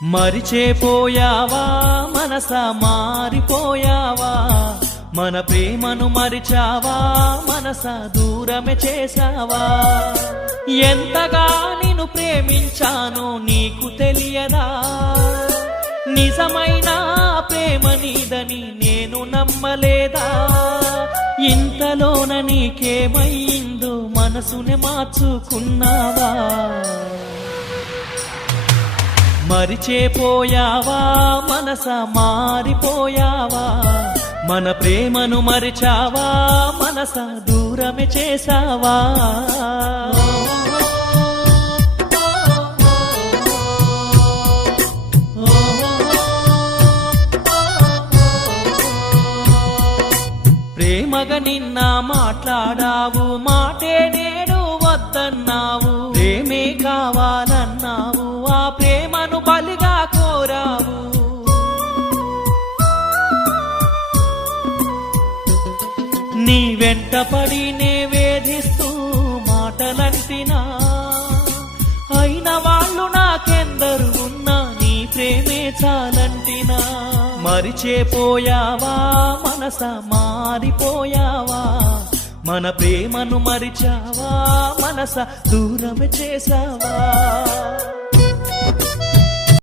మరిచేపోయావా మనసా మారిపోయావా మన ప్రేమను మరిచావా మనసా దూరమే చేసావా ఎంతగా నిన్ను ప్రేమించానో నీకు తెలియదా నిజమైన ప్రేమ నీదని నేను నమ్మలేదా ఇంతలోన నీకేమయ్యిందో మనసునే మార్చుకున్నావా మరిచేపోయావా మనసా మారిపోయావా మన ప్రేమను మరిచావా మనసా దూరమే చేసావా ప్రేమగా నిన్న మాట్లాడావు మాటే నేడు వద్దన్నావు ప్రేమే కావాలన్నావు ఆ ప్రేమను బలిగా కోరావు నీ వెంట పడి నే వేధిస్తూ మాటలంటినా అయిన వాళ్ళు నాకెందరు ఉన్నా నీ ప్రేమే చాలంటినా మరిచేపోయావా మనసా మారిపోయావా మన ప్రేమను మరిచావా మనసా దూరమే చేసావా